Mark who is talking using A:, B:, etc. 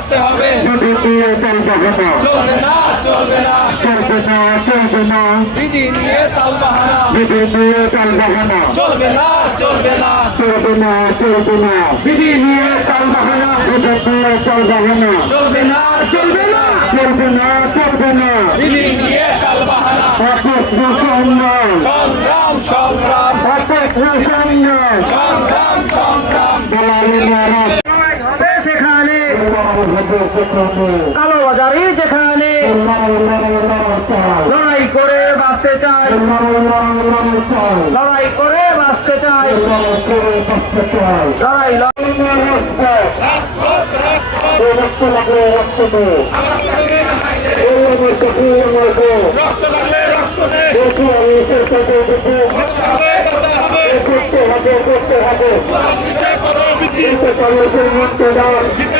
A: করতে হবে।
B: চলবে না
A: চলবে না। চলবে না
B: চলবে না
A: নিয়ে তাল বাহানা।
B: নিয়ে চলবে না
A: চলবে না। চলবে না
B: চলবে না চলবে না নিয়ে চলবে না বিধি নিয়ে চলবে না
A: চলবে না চলবে না।
B: চলবে না চলবে না
A: নিয়ে তাল বাহানা।
B: সংগ্রাম
A: সংগ্রাম সংগ্রাম
B: সংগ্রাম।
A: সংগ্রাম সংগ্রাম।
C: হবে সেখানে কালোবাজারি যেখানে লড়াই করে বাঁচতে চাই। লড়াই করে বাঁচতে চাই। লড়াই
A: রক্ত লাগলে রক্ত নে কিসে করো বিধি দিতে হবে দিতে হবে